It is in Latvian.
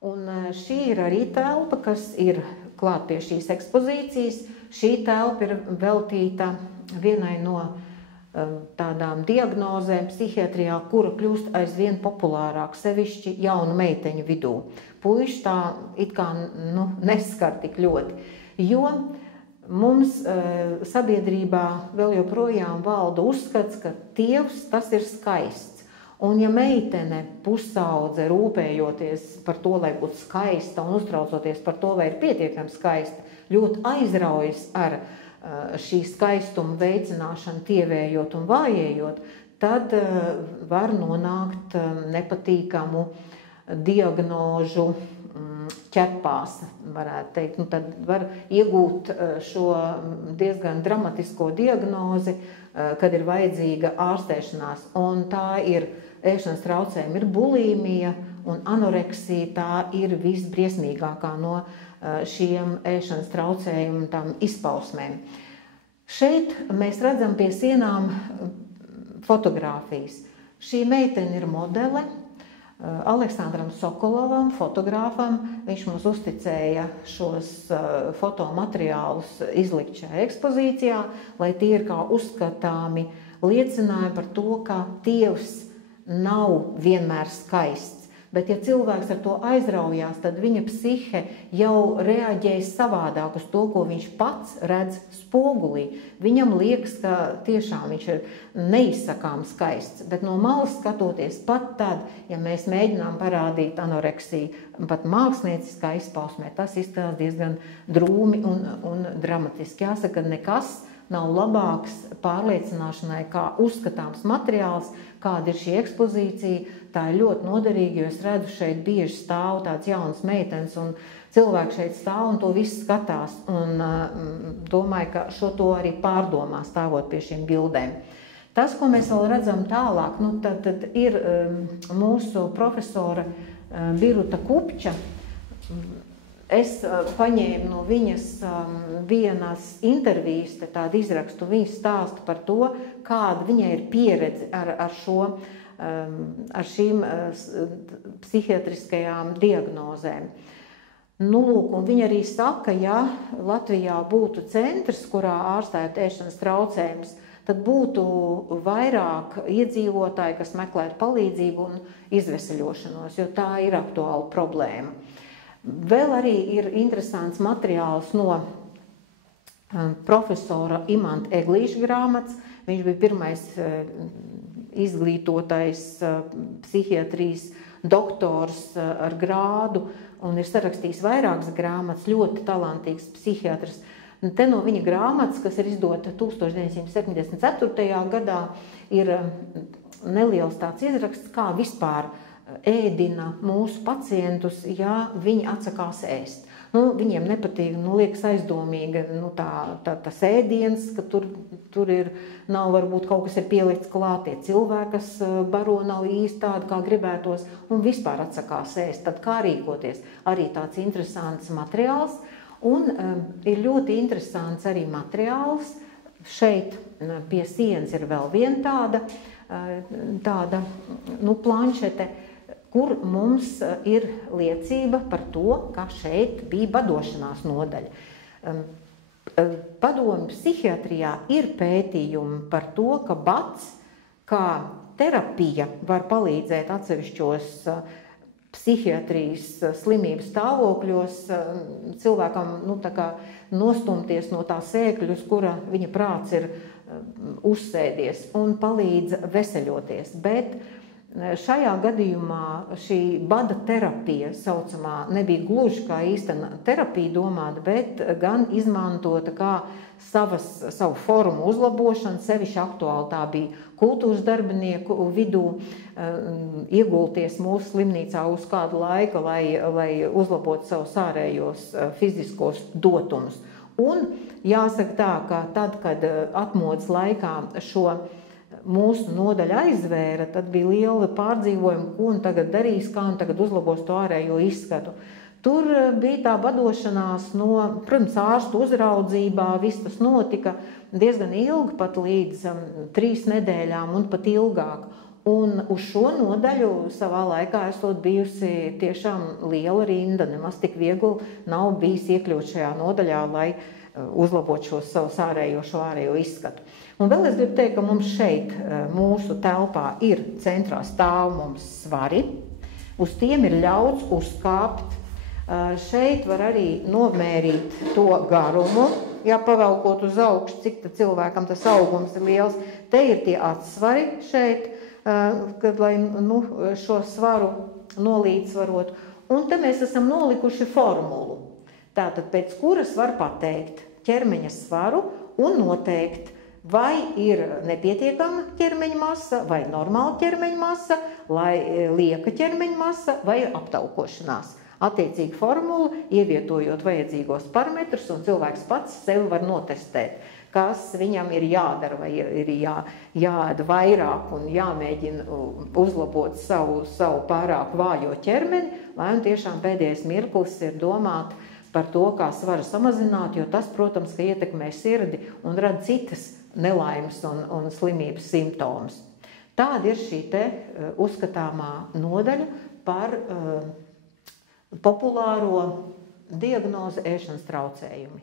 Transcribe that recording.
Un šī ir arī telpa, kas ir klāt pie šīs ekspozīcijas. Šī telpa ir veltīta vienai no tādām diagnozēm psihiatrijā, kura kļūst aizvien populārāk, sevišķi jaunu meiteņu vidū. Puiši tā it kā neskar tik ļoti, jo mums sabiedrībā vēl joprojām valda uzskats, ka tievs tas ir skaists. Un ja meitene pusaudze rūpējoties par to, lai būtu skaista un uztraucoties par to, vai ir pietiekami skaista, ļoti aizraujas ar šī skaistuma veicināšanu, tievējot un vājējot, tad var nonākt nepatīkamu diagnožu ķepās, varētu teikt. Tad var iegūt šo diezgan dramatisko diagnozi, kad ir vajadzīga ārstēšanās. Un tā ir ēšanas traucējumi, ir bulīmija un anoreksija, tā ir visbriesmīgākā no šiem ēšanas traucējumu tām izpausmēm. Šeit mēs redzam pie sienām fotogrāfijas. Šī meitene ir modele Aleksandram Sokolovam, fotogrāfam. Viņš mums uzticēja šos fotomateriālus izlikt šajā ekspozīcijā, lai tie ir kā uzskatāmi liecinājumi par to, ka tievs nav vienmēr skaists. Bet ja cilvēks ar to aizraujās, tad viņa psihe jau reaģēja savādāk uz to, ko viņš pats redz spogulī. Viņam liekas, ka tiešām viņš ir neizsakām skaists, bet no malas skatoties pat tad, ja mēs mēģinām parādīt anoreksiju pat mākslinieckā izpausmē, tas izskatās diezgan drūmi un dramatiski. Jāsaka, nekas nav labāks pārliecināšanai kā uzskatāms materiāls, kāda ir šī ekspozīcija. Tā ir ļoti noderīga, jo es redzu, šeit bieži stāv tāds jauns meitenes un cilvēki šeit stāv un to visu skatās. Un domāju, ka šo to arī pārdomā stāvot pie šīm bildēm. Tas, ko mēs vēl redzam tālāk, tad ir mūsu profesora Biruta Kupča. Es paņēmu no viņas vienas intervijas, tādu izrakstu, viņas stāstu par to, kāda viņai ir pieredze ar šīm psihiatriskajām diagnozēm. Un viņa arī saka, ja Latvijā būtu centrs, kurā ārstētu ēšanas traucējumus, tad būtu vairāk iedzīvotāji, kas meklētu palīdzību un izveseļošanos, jo tā ir aktuāla problēma. Vēl arī ir interesants materiāls no profesora Imanta Eglīša grāmatas. Viņš bija pirmais izglītotais psihiatrijas doktors ar grādu un ir sarakstījis vairākas grāmatas, ļoti talantīgs psihiatrs. Te no viņa grāmatas, kas ir izdota 1974. Gadā, ir neliels tāds izraksts, kā vispār ēdina mūsu pacientus, ja viņi atsakās ēst. Viņiem nepatīk, liekas aizdomīga tas ēdiens, ka tur nav varbūt kaut kas ir pielikts klāt, tie cilvēki, kas baro nav īsti tādi, kā gribētos, un vispār atsakās ēst. Tad kā rīkoties? Arī tāds interesants materiāls, un ir ļoti interesants arī materiāls. Šeit pie sienas ir vēl viena tāda planšete, kur mums ir liecība par to, ka šeit bija badošanās nodaļa. Padomju psihiatrijā ir pētījumi par to, ka bads kā terapija var palīdzēt atsevišķos psihiatrijas slimības stāvokļos cilvēkam nostumties no tā sēkļa, uz kura viņa prāts ir uzsēdies un palīdz veseļoties. Bet šajā gadījumā šī bada terapija saucamā nebija gluži kā īstena terapija domāta, bet gan izmantota kā savu formu uzlabošana, sevišķi aktuāli tā bija kultūras darbinieku vidū, iegulties mūsu slimnīcā uz kādu laiku, lai uzlabotu savus ārējos fiziskos dotumus. Un jāsaka tā, ka tad, kad atmodas laikā šo mūsu nodaļa aizvēra, tad bija liela pārdzīvojuma, ko un tagad darīs, kā un tagad uzlabos to ārējo izskatu. Tur bija tā badošanās protams, ārstu uzraudzībā, viss tas notika diezgan ilgi, pat līdz 3 nedēļām un pat ilgāk. Un uz šo nodaļu savā laikā esot bijusi tiešām liela rinda, nemaz tik viegli nav bijis iekļūt šajā nodaļā, lai uzlabot šo savu ārējo izskatu. Un vēl es gribu teikt, ka mums šeit, mūsu telpā, ir centrā stāv mums svari, uz tiem ir ļauts uzkāpt. Šeit var arī nomērīt to garumu, ja pavelkot uz augšu, cik cilvēkam tas augums ir liels. Te ir tie atsvari šeit, lai šo svaru nolīdzsvarot. Un te mēs esam nolikuši formulu. Tātad pēc kuras var pateikt ķermeņa svaru un noteikt, vai ir nepietiekama ķermeņa masa, vai normāla ķermeņa masa, vai lieka ķermeņa masa, vai aptaukošanās. Attiecīgi formulu, ievietojot vajadzīgos parametrus, un cilvēks pats sevi var notestēt, kas viņam ir jādara, vai ir jāēd vairāk un jāmēģina uzlabot savu pārāk vājo ķermeni, vai un tiešām pēdējais mirklis ir domāt par to, kā svaru samazināt, jo tas, protams, ka ietekmē sirdi un rada citas nelaimes un slimības simptomus. Tāda ir šī te uzskatāmā nodaļa par populāro diagnozi ēšanas traucējumi.